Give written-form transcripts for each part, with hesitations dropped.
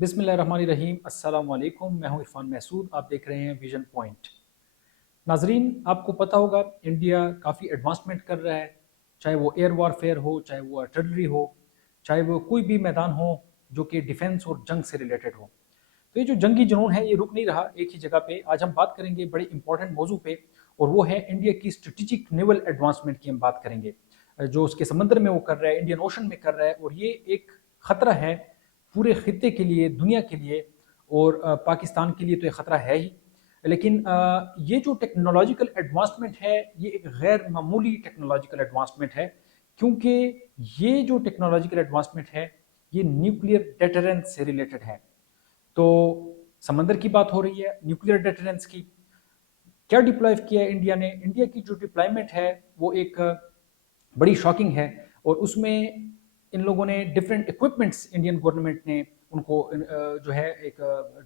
बिस्मिल्लाहिर्रहमानिर्रहीम। अस्सलाम वालेकुम। मैं हूं इरफान महसूद। आप देख रहे हैं विजन पॉइंट। नाजरीन, आपको पता होगा इंडिया काफ़ी एडवांसमेंट कर रहा है, चाहे वो एयर वारफेयर हो, चाहे वो आर्टिलरी हो, चाहे वो कोई भी मैदान हो जो कि डिफेंस और जंग से रिलेटेड हो। तो ये जो जंगी जुनून है ये रुक नहीं रहा एक ही जगह पे। आज हम बात करेंगे बड़े इंपॉर्टेंट मौजू पे, और वो है इंडिया की स्ट्रेटेजिक नेवल एडवांसमेंट की हम बात करेंगे। जो उसके समंदर में वो कर रहा है, इंडियन ओशन में कर रहा है, और ये एक खतरा है पूरे खिते के लिए, दुनिया के लिए, और पाकिस्तान के लिए तो ये खतरा है ही। लेकिन ये जो टेक्नोलॉजिकल एडवांसमेंट है ये एक गैर मामूली टेक्नोलॉजिकल एडवांसमेंट है, क्योंकि ये जो टेक्नोलॉजिकल एडवांसमेंट है ये न्यूक्लियर डेटरेंस से रिलेटेड है। तो समंदर की बात हो रही है, न्यूक्लियर डेटरेंस की। क्या डिप्लॉय किया है इंडिया ने? इंडिया की जो डिप्लॉयमेंट है वो एक बड़ी शॉकिंग है, और उसमें इन लोगों ने डिफरेंट इक्विपमेंट्स, इंडियन गवर्नमेंट ने उनको जो है एक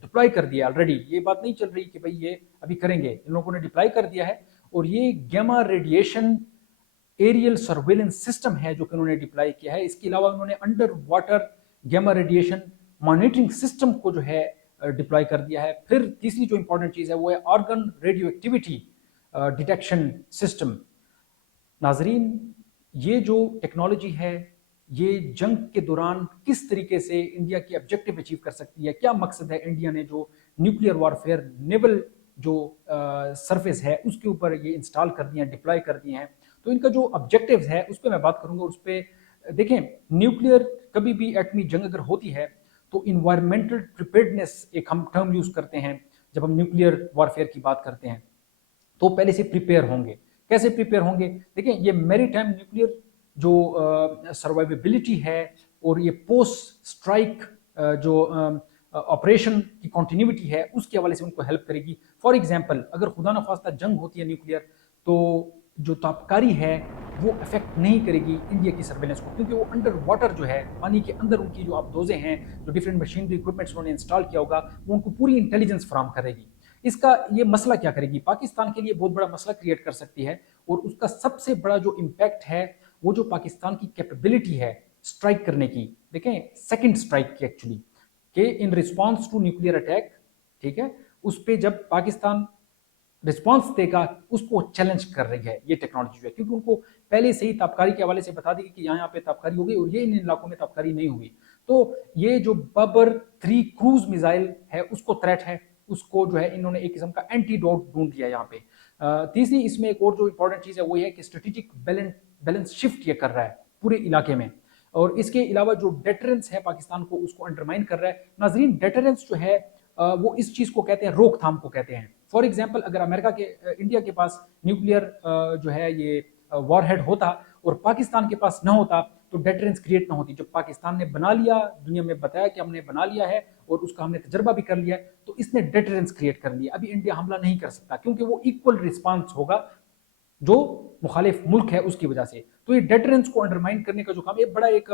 डिप्लॉय कर दिया ऑलरेडी। ये बात नहीं चल रही कि भाई ये अभी करेंगे, इन लोगों ने डिप्लॉय कर दिया है। और ये gamma radiation aerial surveillance system है जो कि उन्होंने डिप्लॉय किया है। इसके अलावा उन्होंने under water gamma radiation monitoring system को जो है डिप्लॉय कर दिया है। फिर तीसरी जो इंपॉर्टेंट चीज है वो है organ radio activity detection system. नाजरीन, ये जो टेक्नोलॉजी है ये जंग के दौरान किस तरीके से इंडिया की ऑब्जेक्टिव अचीव कर सकती है, क्या मकसद है इंडिया ने जो न्यूक्लियर वॉरफेयर नेवल जो सरफेस है उसके ऊपर ये इंस्टॉल कर दिए हैं, डिप्लॉय कर दिए हैं। तो इनका जो ऑब्जेक्टिव है उस पर मैं बात करूंगा। उस पर देखें, न्यूक्लियर कभी भी एटमी जंग अगर होती है तो इन्वायरमेंटल प्रिपेयर्डनेस एक हम टर्म यूज करते हैं जब हम न्यूक्लियर वॉरफेयर की बात करते हैं। तो पहले से प्रिपेयर होंगे। कैसे प्रिपेयर होंगे? देखें, ये मेरी टाइम न्यूक्लियर जो सर्वाइवेबिलिटी है और ये पोस्ट स्ट्राइक जो ऑपरेशन की कॉन्टिन्यूटी है उसके हवाले से उनको हेल्प करेगी। फॉर एग्जांपल, अगर खुदा न खास्ता जंग होती है न्यूक्लियर, तो जो तापकारी है वो अफेक्ट नहीं करेगी इंडिया की सर्वेलेंस को, क्योंकि वो अंडर वाटर जो है, पानी के अंदर उनकी जो आबदोजें हैं, जो डिफरेंट मशीनरी इक्विपमेंट्स उन्होंने इंस्टॉल किया होगा, वो उनको पूरी इंटेलिजेंस फराम करेगी। इसका ये मसला क्या करेगी? पाकिस्तान के लिए बहुत बड़ा मसला क्रिएट कर सकती है, और उसका सबसे बड़ा जो इम्पैक्ट है वो जो पाकिस्तान की कैपेबिलिटी है स्ट्राइक करने की। देखें, सेकंड स्ट्राइक की एक्चुअली, कि in response to nuclear attack, ठीक है, उस पर जब पाकिस्तान रिस्पॉन्स देगा उसको चैलेंज कर रही है ये टेक्नोलॉजी जो है, क्योंकि उनको पहले से ही ताबकारी के हवाले से बता दी कि यहाँ पे ताबकारी होगी और ये इन इलाकों में ताबकारी नहीं होगी। तो ये जो बाबर-3 क्रूज मिसाइल है उसको थ्रेट है, उसको जो है इन्होंने एक किस्म का एंटीडोट ढूंढ लिया यहाँ पे। तीसरी इसमें एक और जो इंपॉर्टेंट चीज है वो ये है कि स्ट्रेटेजिक बैलेंस शिफ्ट ये कर रहा है पूरे इलाके में, और इसके अलावा जो डेटरेंस है पाकिस्तान को उसको अंडरमाइन कर रहा है। नाजरीन, डेटरेंस जो है वो इस चीज को कहते हैं, रोकथाम को कहते हैं। फॉर एग्जाम्पल, अगर अमेरिका के इंडिया के पास न्यूक्लियर जो है ये वॉरहेड होता और पाकिस्तान के पास ना होता तो डेटरेंस क्रिएट ना होती। जब पाकिस्तान ने बना लिया, दुनिया में बताया कि हमने बना लिया है और उसका हमने तजर्बा भी कर लिया है, तो इसने डेटरेंस क्रिएट कर लिया। अभी इंडिया हमला नहीं कर सकता क्योंकि वो इक्वल रिस्पांस होगा जो मुखालिफ मुल्क है उसकी वजह से। तो ये डेटरेंस को अंडरमाइन करने का जो काम, ये बड़ा एक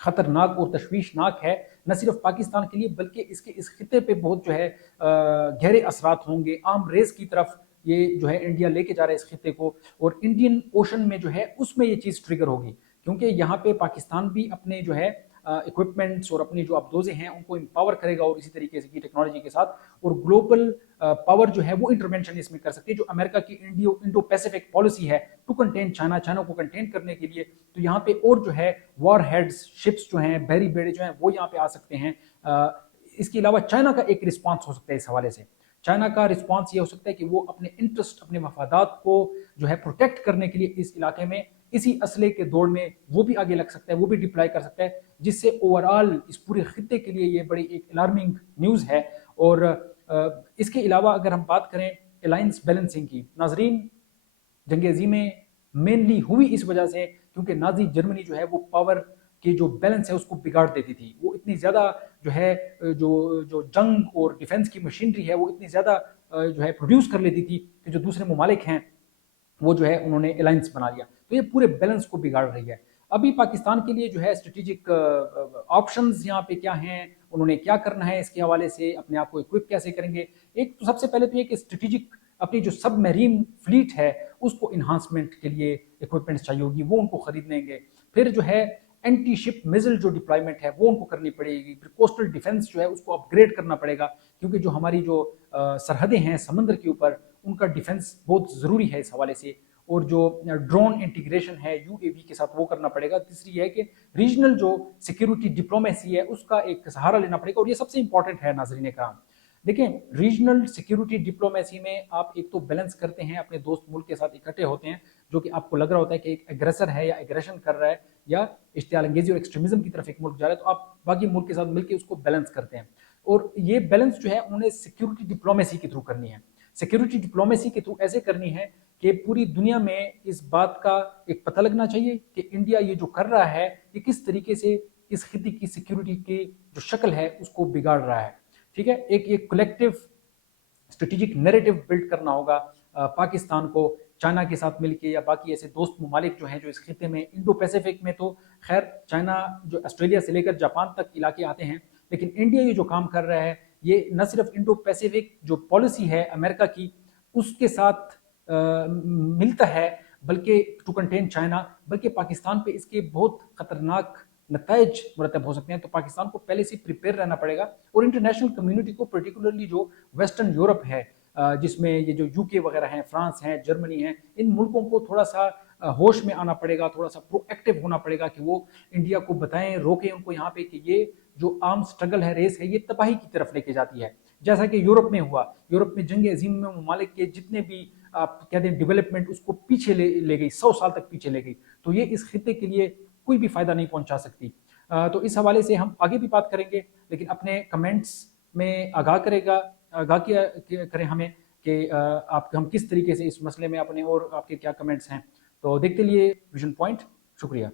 खतरनाक और तशवीशनाक है, न सिर्फ पाकिस्तान के लिए बल्कि इसके इस खिते पे बहुत जो है गहरे असरात होंगे। आर्म रेस की तरफ ये जो है इंडिया लेके जा रहा है इस खिते को, और इंडियन ओशन में जो है उसमें ये चीज़ ट्रिगर होगी, क्योंकि यहाँ पे पाकिस्तान भी अपने जो है इक्विपमेंट्स और अपनी जो अबदोजे हैं उनको एम्पावर करेगा, और इसी तरीके से की टेक्नोलॉजी के साथ, और ग्लोबल पावर जो है वो इंटरवेंशन इसमें कर सकती है। जो अमेरिका की इंडो पैसिफिक पॉलिसी है टू कंटेन चाइना, चाइना को कंटेन करने के लिए, तो यहाँ पे और जो है वॉर हेड्स शिप्स जो हैं, बहरी बेड़े जो हैं वो यहाँ पे आ सकते हैं। इसके अलावा चाइना का एक रिस्पॉन्स हो सकता है इस हवाले से। चाइना का रिस्पॉन्स ये हो सकता है कि वो अपने इंटरेस्ट, अपने मफादात को जो है प्रोटेक्ट करने के लिए इस इलाके में इसी असले के दौड़ में वो भी आगे लग सकता है, वो भी डिप्लॉय कर सकता है, जिससे ओवरऑल इस पूरे खिते के लिए ये बड़ी एक अलार्मिंग न्यूज़ है। और इसके अलावा अगर हम बात करें अलायंस बैलेंसिंग की, नाजरीन, जंग अज़ीमें मेनली हुई इस वजह से क्योंकि नाजी जर्मनी जो है वो पावर की जो बैलेंस है उसको बिगाड़ देती थी। वो इतनी ज़्यादा जो है जो जो जंग और डिफेंस की मशीनरी है वो इतनी ज़्यादा जो है प्रोड्यूस कर लेती थी कि जो दूसरे ममालिक हैं वो जो है उन्होंने अलायंस बना लिया, तो ये पूरे बैलेंस को बिगाड़ रही है। अभी पाकिस्तान के लिए जो है स्ट्रेटेजिक ऑप्शंस यहाँ पे क्या हैं, उन्होंने क्या करना है, इसके हवाले से अपने आप को इक्विप कैसे करेंगे। एक तो सबसे पहले तो ये कि स्ट्रेटेजिक अपनी जो सबमरीन फ्लीट है उसको इन्हांसमेंट के लिए इक्विपमेंट्स चाहिए होगी, वो उनको खरीदनेंगे। फिर जो है एंटी शिप मिसाइल जो डिप्लॉयमेंट है वो उनको करनी पड़ेगी, फिर कोस्टल डिफेंस जो है उसको अपग्रेड करना पड़ेगा, क्योंकि जो हमारी जो सरहदें हैं समंदर के ऊपर उनका डिफेंस बहुत ज़रूरी है इस हवाले से, और जो ड्रोन इंटीग्रेशन है यूएवी के साथ वो करना पड़ेगा। तीसरी है कि रीजनल जो सिक्योरिटी डिप्लोमेसी है उसका एक सहारा लेना पड़ेगा, और ये सबसे इंपॉर्टेंट है नाजरीन कराम। देखें, रीजनल सिक्योरिटी डिप्लोमेसी में आप एक तो बैलेंस करते हैं, अपने दोस्त मुल्क के साथ इकट्ठे होते हैं जो कि आपको लग रहा होता है कि एक एग्रेसर है या एग्रेशन कर रहा है या इश्तियाल अंगेजी और एक्सट्रीमिज्म की तरफ एक मुल्क जा रहा है, तो आप बाकी मुल्क के साथ मिलकर उसको बैलेंस करते हैं। और ये बैलेंस जो है उन्हें सिक्योरिटी डिप्लोमेसी के थ्रू करनी है। सिक्योरिटी डिप्लोमेसी के थ्रू ऐसे करनी है कि पूरी दुनिया में इस बात का एक पता लगना चाहिए कि इंडिया ये जो कर रहा है ये किस तरीके से इस खिते की सिक्योरिटी की जो शक्ल है उसको बिगाड़ रहा है। ठीक है, एक कलेक्टिव स्ट्रेटेजिक नैरेटिव बिल्ड करना होगा पाकिस्तान को चाइना के साथ मिलके या बाकी ऐसे दोस्त ममालिक जो हैं जो इस खिते में, इंडो पैसिफिक में तो खैर चाइना जो ऑस्ट्रेलिया से लेकर जापान तक इलाके आते हैं, लेकिन इंडिया ये जो काम कर रहा है ये न सिर्फ इंडो पैसिफिक जो पॉलिसी है अमेरिका की उसके साथ मिलता है, बल्कि टू कंटेन चाइना, बल्कि पाकिस्तान पे इसके बहुत खतरनाक नताइज मुरतब हो सकते हैं। तो पाकिस्तान को पहले से प्रिपेयर रहना पड़ेगा, और इंटरनेशनल कम्युनिटी को, पर्टिकुलरली जो वेस्टर्न यूरोप है जिसमें ये जो यूके वगैरह हैं, फ्रांस हैं, जर्मनी हैं, इन मुल्कों को थोड़ा सा होश में आना पड़ेगा, थोड़ा सा प्रोएक्टिव होना पड़ेगा कि वो इंडिया को बताएं, रोकें उनको यहाँ पे कि ये जो आर्म स्ट्रगल है, रेस है, ये तबाही की तरफ लेके जाती है। जैसा कि यूरोप में हुआ, यूरोप में जंग अजीम में ममालिक के जितने भी आप कहते हैं डेवलपमेंट उसको पीछे ले गई, 100 साल तक पीछे ले गई, तो ये इस खिते के लिए कोई भी फायदा नहीं पहुंचा सकती। तो इस हवाले से हम आगे भी बात करेंगे, लेकिन अपने कमेंट्स में आगाह करें हमें कि आप हम किस तरीके से इस मसले में अपने, और आपके क्या कमेंट्स हैं। तो देखते लिए विजन पॉइंट। शुक्रिया।